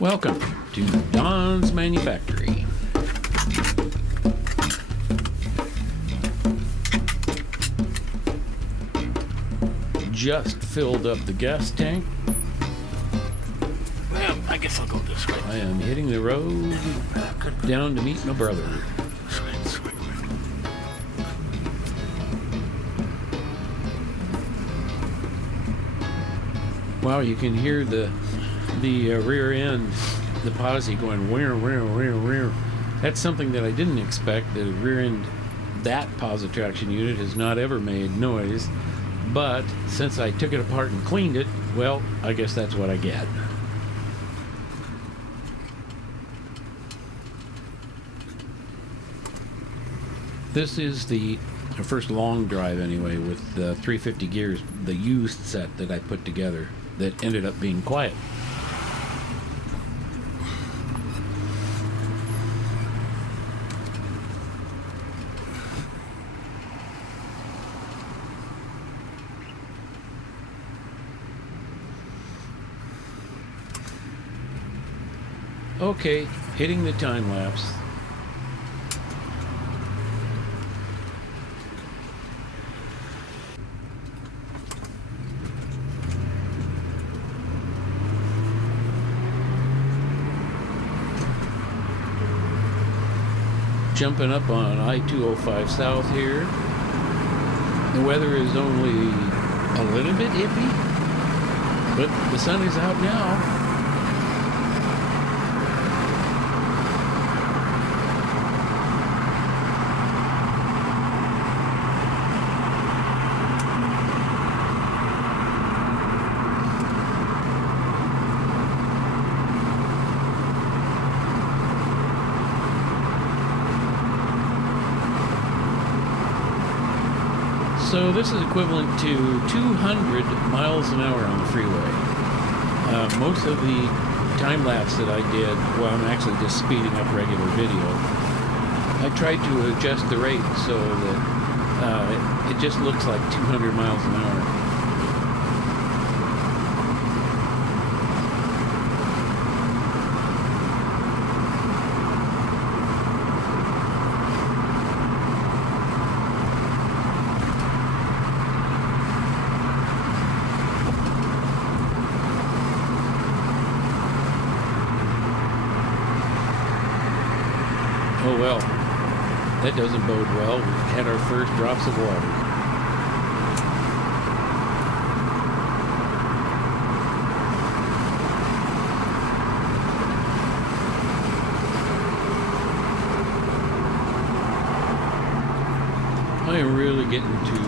Welcome to Don's Manufactory. Just filled up the gas tank. Well, I guess I'll go this way. I am hitting the road down to meet my brother. Sweet. Wow, you can hear the rear end, the posi going rear. That's something that I didn't expect. The rear end, that posi traction unit has not ever made noise. But since I took it apart and cleaned it, well, I guess that's what I get. This is the first long drive anyway with the 350 gears, the used set that I put together that ended up being quiet. Okay, hitting the time lapse. Jumping up on I-205 South here. The weather is only a little bit iffy, but the sun is out now. So this is equivalent to 200 miles an hour on the freeway. Most of the time lapse that I did, well, I'm actually just speeding up regular video. I tried to adjust the rate so that it just looks like 200 miles an hour. Oh well, that doesn't bode well. We had our first drops of water. I am really getting to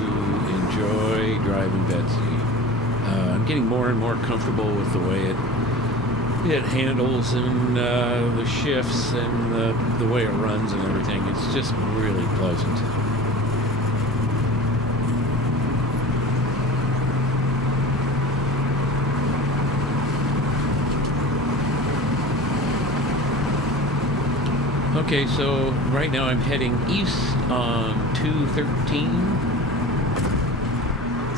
enjoy driving Betsy. I'm getting more and more comfortable with the way it handles and the shifts and the way it runs and everything. It's just really pleasant. Okay, so right now I'm heading east on 213.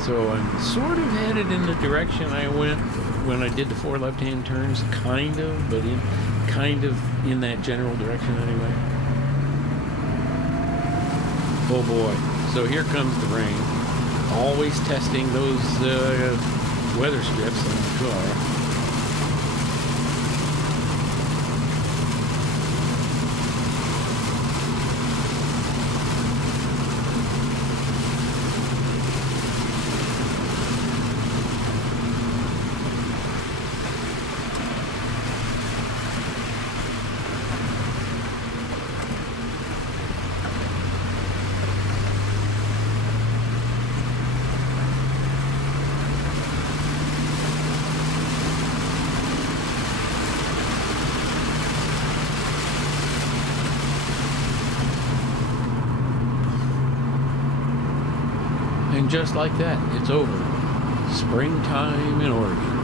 So I'm sort of headed in the direction I went when I did the 4 left-hand turns, kind of, but in that general direction anyway. Oh boy, so here comes the rain. Always testing those weather strips on the car. And just like that, it's over. Springtime in Oregon.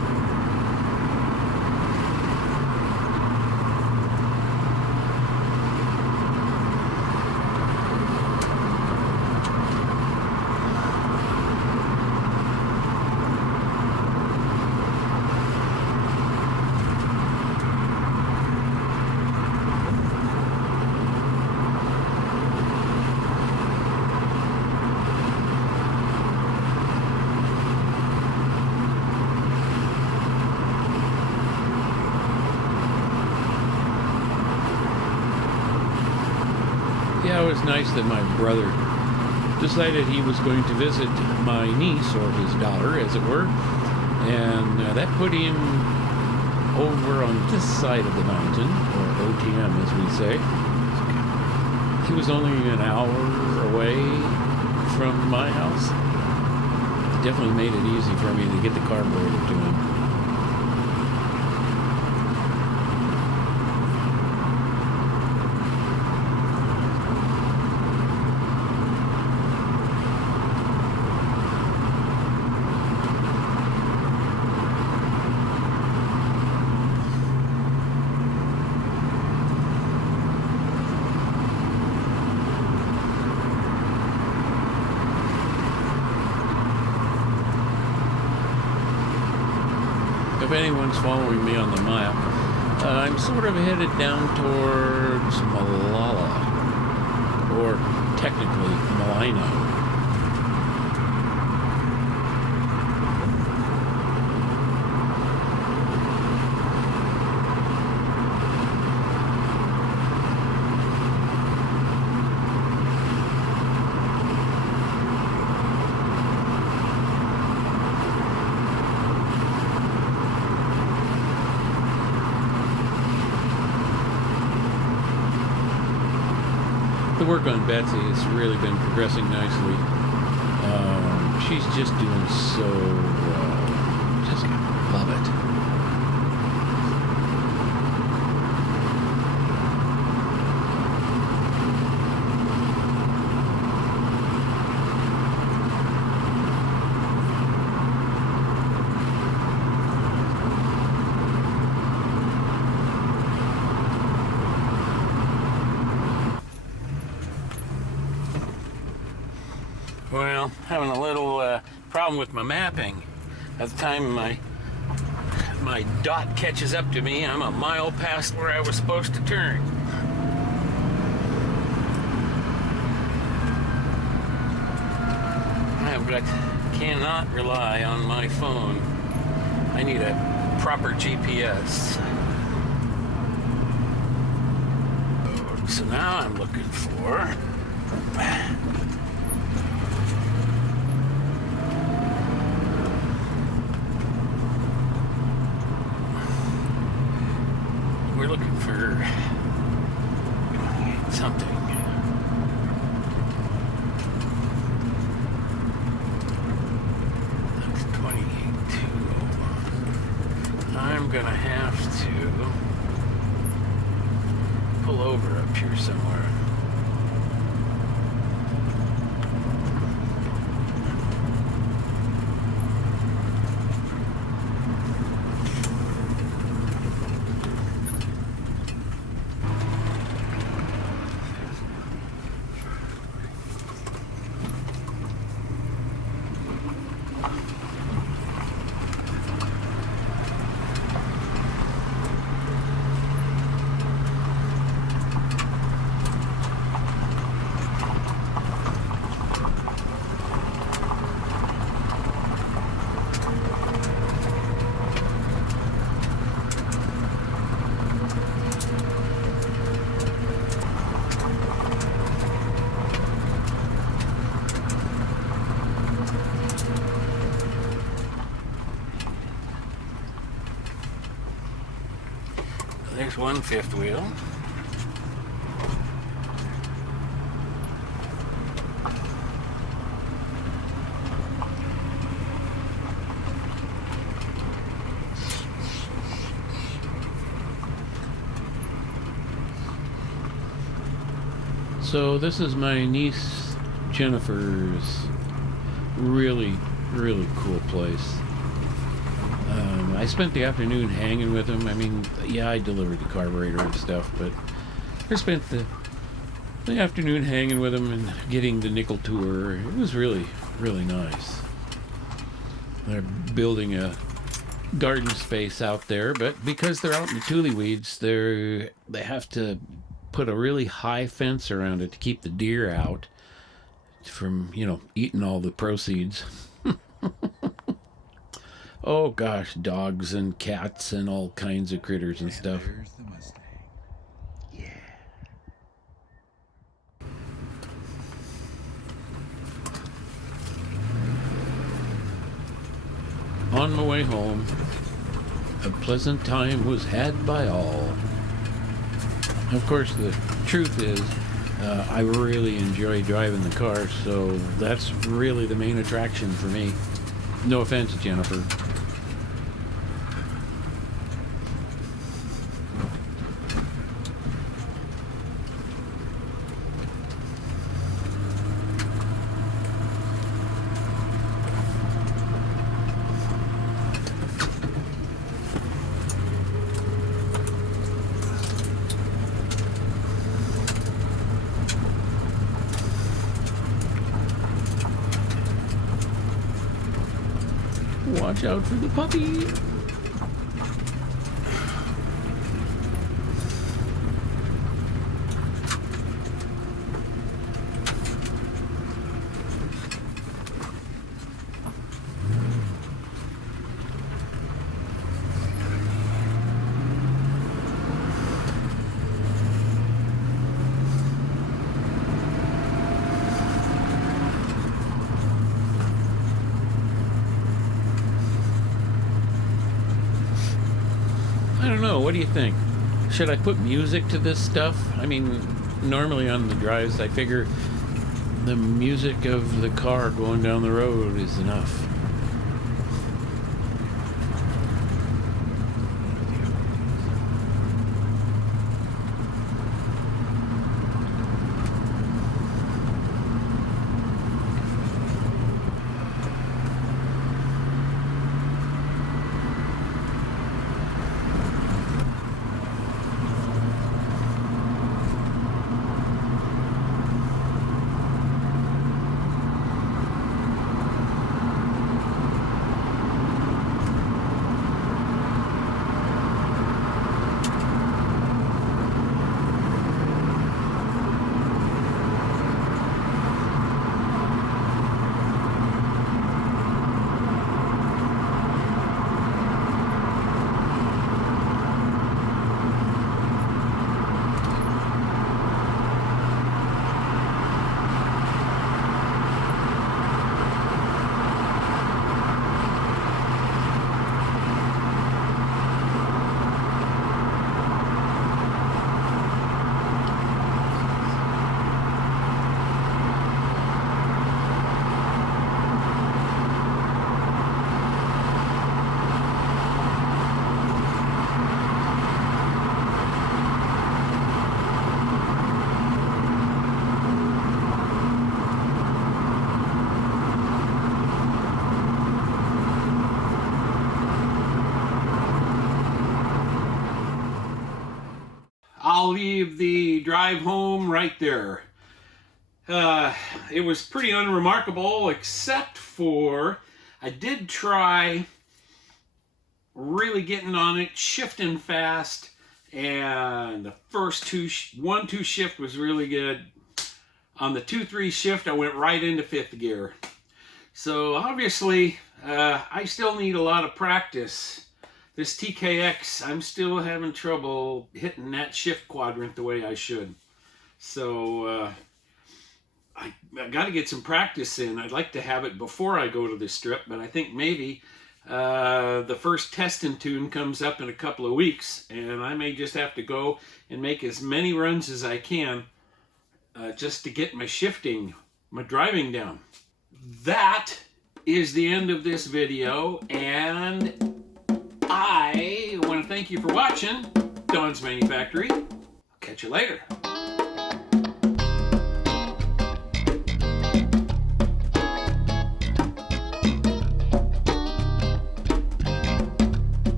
was nice that my brother decided he was going to visit my niece, or his daughter, as it were, and that put him over on this side of the mountain, or OTM as we say. He was only an hour away from my house. It definitely made it easy for me to get the carburetor to him. If anyone's following me on the map, I'm sort of headed down towards Malala, or technically Malina. The work on Betsy has really been progressing nicely. She's just doing so well. Just love it. Well, having a little problem with my mapping. At the time my dot catches up to me, I'm a mile past where I was supposed to turn. But I cannot rely on my phone. I need a proper GPS. So now I'm looking for... We're looking for something. That's 28.2. I'm gonna have to pull over up here somewhere. There's one fifth wheel. So this is my niece Jennifer's really cool place. I spent the afternoon hanging with him. I mean, yeah, I delivered the carburetor and stuff, but I spent the afternoon hanging with him and getting the nickel tour. It was really nice. They're building a garden space out there, but because they're out in the tuliweeds, they have to put a really high fence around it to keep the deer out from, eating all the proceeds. Oh gosh, dogs and cats and all kinds of critters and stuff. There's the Mustang. Yeah. On my way home, a pleasant time was had by all. Of course, the truth is, I really enjoy driving the car, so that's really the main attraction for me. No offense, Jennifer. Watch out for the puppy. I don't know, what do you think? Should I put music to this stuff? I mean, normally on the drives, I figure the music of the car going down the road is enough. I'll leave the drive home right there. It was pretty unremarkable, except for I did try really getting on it, shifting fast, and the first 1-2 shift was really good. On the 2-3 shift, I went right into 5th gear. So obviously, I still need a lot of practice. This TKX, I'm still having trouble hitting that shift quadrant the way I should. So I got to get some practice in. I'd like to have it before I go to the strip, but I think maybe the first test and tune comes up in a couple of weeks, and I may just have to go and make as many runs as I can just to get my shifting, my driving down. That is the end of this video, and I want to thank you for watching Don's Manufactory. I'll catch you later.